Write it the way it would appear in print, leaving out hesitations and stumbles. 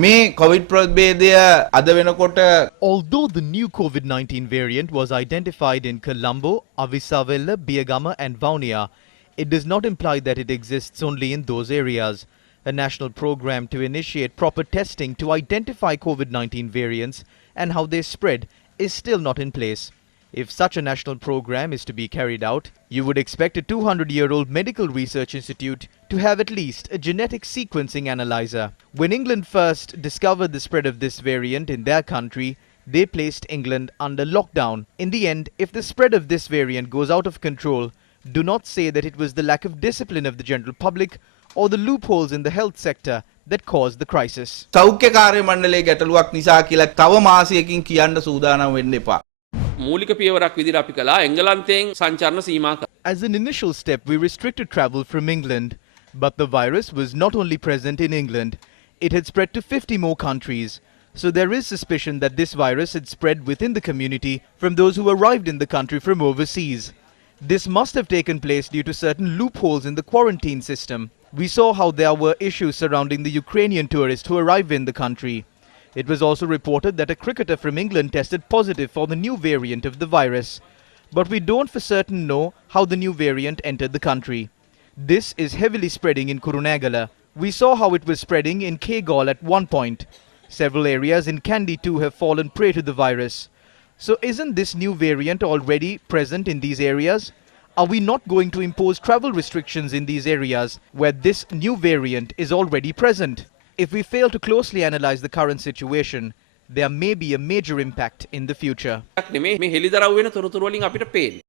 මේ කොවිඩ් ප්‍රභේදය අද වෙනකොට Although the new COVID-19 variant was identified in Colombo, Avisavella, Biagama and Vaunia, it does not imply that it exists only in those areas. A national program to initiate proper testing to identify COVID-19 variants and how they spread is still not in place. If such a national program is to be carried out, you would expect a 200-year-old medical research institute to have at least a genetic sequencing analyzer. When England first discovered the spread of this variant in their country, they placed England under lockdown. In the end, if the spread of this variant goes out of control, do not say that it was the lack of discipline of the general public or the loopholes in the health sector that caused the crisis. සෞඛ්‍ය කාර්ය මණ්ඩලයේ ගැටලුවක් නිසා කියලා තව මාසයකින් කියන්න සූදානම් වෙන්න එපා. මූලික පියවරක් විදිහට අපි කළා එංගලන්තයෙන් සංචාරණ සීමා කළා. As an initial step, we restricted travel from England. But the virus was not only present in England, it had spread to 50 more countries. So there is suspicion that this virus had spread within the community from those who arrived in the country from overseas. This must have taken place due to certain loopholes in the quarantine system. We saw how there were issues surrounding the Ukrainian tourist who arrived in the country. It was also reported that a cricketer from England tested positive for the new variant of the virus. But we don't for certain know how the new variant entered the country. This is heavily spreading in Kurunegala. We saw how it was spreading in Kegol at one point. Several areas in Kandy too have fallen prey to the virus. So isn't this new variant already present in these areas? Are we not going to impose travel restrictions in these areas where this new variant is already present? If we fail to closely analyze the current situation, there may be a major impact in the future. නෙමෙයි මේ හෙලිදරව් වෙන තොරතුරු වලින් අපිට පේන්නේ.